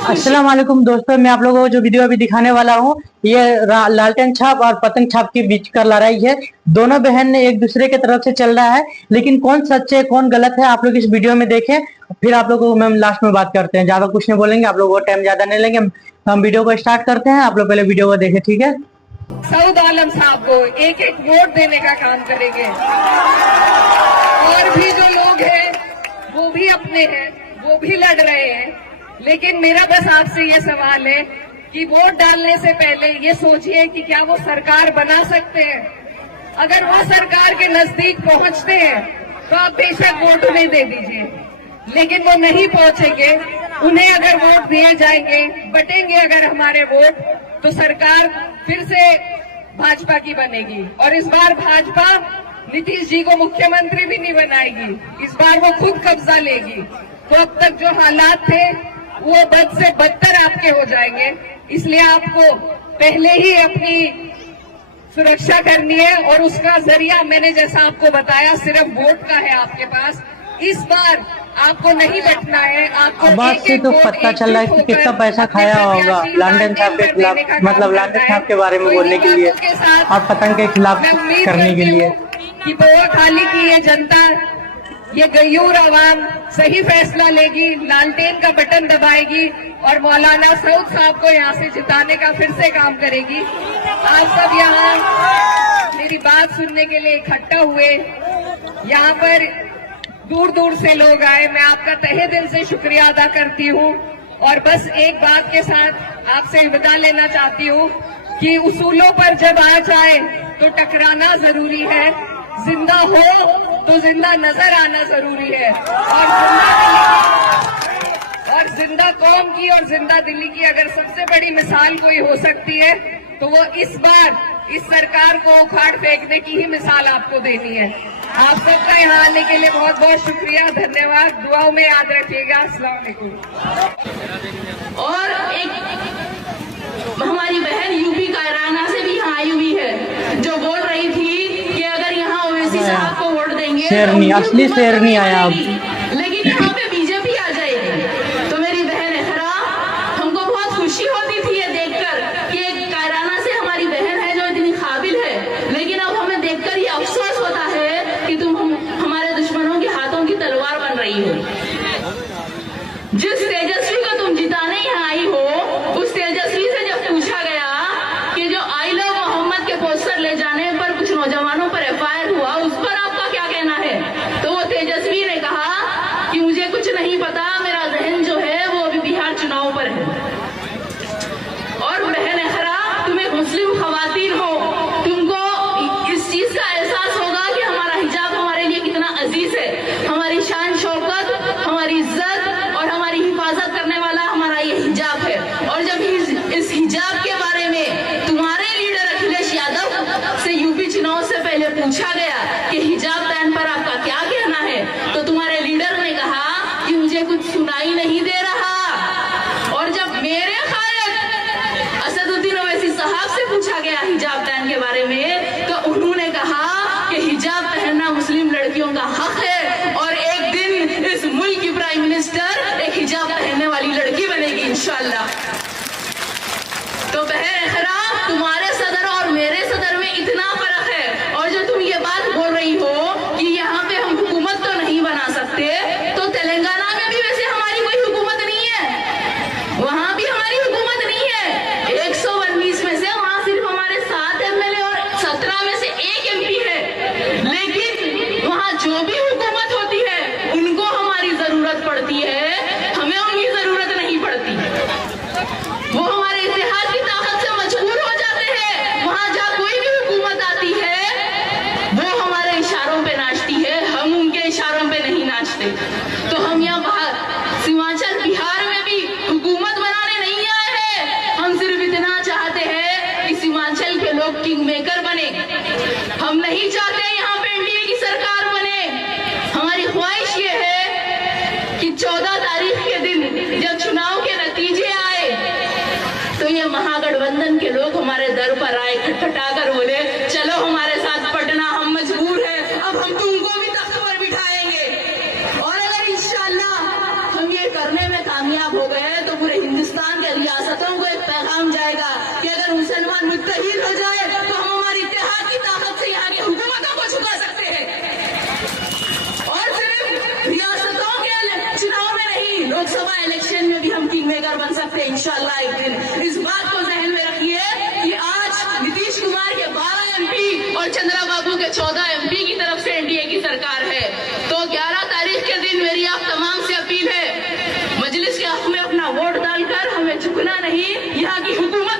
अस्सलाम वालेकुम दोस्तों, मैं आप लोगों को जो वीडियो अभी दिखाने वाला हूँ ये लालटेन छाप और पतंग छाप के बीच का लड़ाई है। दोनों बहन ने एक दूसरे के तरफ से चल रहा है, लेकिन कौन सच है कौन गलत है आप लोग इस वीडियो में देखें। फिर आप लोगों को हम लास्ट में बात करते हैं। ज्यादा कुछ नहीं बोलेंगे, आप लोगों को टाइम ज्यादा नहीं लेंगे, हम वीडियो को स्टार्ट करते हैं। आप लोग पहले वीडियो को देखें, ठीक है। सऊद आलम साहब को एक एक वोट देने का काम करेंगे। और भी जो लोग हैं वो भी अपने हैं, वो भी लड़ रहे हैं। लेकिन मेरा बस आपसे ये सवाल है कि वोट डालने से पहले ये सोचिए कि क्या वो सरकार बना सकते हैं। अगर वो सरकार के नजदीक पहुंचते हैं तो आप बेशक वोट उन्हें दे दीजिए, लेकिन वो नहीं पहुंचेंगे। उन्हें अगर वोट दिए जाएंगे, बटेंगे अगर हमारे वोट, तो सरकार फिर से भाजपा की बनेगी। और इस बार भाजपा नीतीश जी को मुख्यमंत्री भी नहीं बनाएगी, इस बार वो खुद कब्जा लेगी। तो अब तक जो हालात थे वो बद से बदतर आपके हो जाएंगे। इसलिए आपको पहले ही अपनी सुरक्षा करनी है, और उसका जरिया मैंने जैसा आपको बताया सिर्फ वोट का है आपके पास। इस बार आपको नहीं बैठना है, आपको आवाज से तो पता चल रहा है कि कितना पैसा खाया होगा लालटेन छाप के खिलाफ, मतलब लालटेन छाप के बारे में बोलने के लिए और पतंग के खिलाफ करने के लिए। कि बोआ खाली की ये जनता, ये गयूर आवाम सही फैसला लेगी, लालटेन का बटन दबाएगी और मौलाना सऊद साहब को यहाँ से जिताने का फिर से काम करेगी। आप सब यहाँ मेरी बात सुनने के लिए इकट्ठा हुए, यहाँ पर दूर दूर से लोग आए, मैं आपका तहे दिल से शुक्रिया अदा करती हूँ। और बस एक बात के साथ आपसे विदा लेना चाहती हूँ कि उसूलों पर जब आ जाए तो टकराना जरूरी है, जिंदा हो तो जिंदा नजर आना जरूरी है। और जिंदा कौम की और जिंदा दिल्ली की अगर सबसे बड़ी मिसाल कोई हो सकती है तो वो इस बार इस सरकार को उखाड़ फेंकने की ही मिसाल आपको देनी है। आप सबका यहाँ आने के लिए बहुत बहुत शुक्रिया, धन्यवाद। दुआओं में याद रखिएगा। अस्सलाम वालेकुम। और एक हमारी बहन यूपी कायराना से भी यहाँ आई हुई है, जो बोल रही थी कि अगर यहाँ ओवैसी साहब को वोट देंगे शेरनी, असली शेरनी आया अब, लेकिन यहाँ पे बीजेपी आ जाएगी। तो मेरी बहन एहरा, हमको बहुत खुशी होती थी ये देखकर कि एक कायराना से हमारी बहन है जो इतनी काबिल है, लेकिन अब हमें देखकर ये अफसोस होता है कि तुम हमारे दुश्मनों के हाथों की तलवार बन रही हो। जिस तेजस्वी को तुम जिताने यहाँ आई हो, उस तेजस्वी से जब पूछा गया कि जो आई लव मोहम्मद के पोस्टर ले जाने पर कुछ नौजवानों पर एफआईआर हुआ, उस पर आपका क्या कहना है? तो वो तेजस्वी ने कहा कि मुझे कुछ नहीं पता, मेरा जहन जो है वो अभी बिहार चुनाव पर है। और बहन एहरा, तुम एक मुस्लिम खवातीन हो, तुमको इस चीज का एहसास होगा कि हमारा हिजाब हमारे लिए कितना अजीज है। हमारी शान शौकत, हमारी इज्जत और हमारी हिफाजत करने वाला हमारा ये हिजाब है। और जब इस हिजाब के बारे में तुम्हारे लीडर अखिलेश यादव से यूपी चुनाव से पहले पूछा गया कि हिजाब बैन पर आपका क्या कहना है, तो तुम्हारे लीडर ने कहा कि मुझे कुछ सुनाई नहीं दे रहा। और जब मेरे खायक असदुद्दीन ओवैसी साहब से पूछा गया हिजाब बैन के बारे में, तो उन्होंने कहा कि हिजाब पहनना मुस्लिम लड़कियों का हक है और एक दिन इस मुल्क की प्राइम मिनिस्टर एक हिजाब पहनने वाली लड़की बनेगी इंशाअल्लाह। तो बहन एहरा, तुम्हारे सदर और मेरे सदर में इतना फर्क है। और जो तुम ये बात बोल रही हो कि यहाँ पे हम हुकूमत तो नहीं बना सकते, तो तेलंगाना में भी वैसे हमारी कोई हुकूमत नहीं है, वहां भी हमारी हुकूमत नहीं है। 119 में से वहां सिर्फ हमारे 7 एमएलए और 17 में से 1 एमपी है, लेकिन वहां जो भी हुकूमत होती है उनको हमारी जरूरत पड़ती है, हमें उनकी जरूरत नहीं पड़ती। वो हमारे इतिहास की ताकत से मजबूर हो जाते हैं। वहां जहाँ कोई भी हुकूमत आती है वो हमारे इशारों पे नाचती है, हम उनके इशारों पे नहीं नाचते। तो हम यहाँ बाहर सीमांचल बिहार में भी हुकूमत बनाने नहीं आए हैं, हम सिर्फ इतना चाहते हैं कि सीमांचल के लोग किंग मेकर बने। हम नहीं चाहते यहाँ पे एनडीए की सरकार बने। हमारी ख्वाहिश ये है कि 14 तारीख के दिन जब चुनाव के नतीजे आए तो ये महागठबंधन के लोग हमारे दर पर आए, खटखटाकर बोले चलो हमारे साथ पटना, हम मजबूर हैं, अब हम तुमको भी तख्त पर बिठाएंगे। और अगर इंशाअल्लाह हम ये करने में कामयाब हो गए तो पूरे हिंदुस्तान मुत्तहीद हो जाए तो हम हमारी इत्तेहाद की ताकत से यहाँ की हुकूमतों को झुका सकते हैं। और सिर्फ रियासतों के चुनाव में नहीं, लोकसभा इलेक्शन में भी हम किंग मेकर बन सकते हैं इंशाल्लाह एक दिन। इस बात को जहन में रखिए कि आज नीतीश कुमार के 12 MP और चंद्रा बाबू के 14 MP की तरफ से NDA की सरकार है। तो 11 तारीख के दिन मेरी आप तमाम से अपील है, मजलिस के हक में अपना वोट डालकर हमें झुकना नहीं, यहाँ की हुकूमत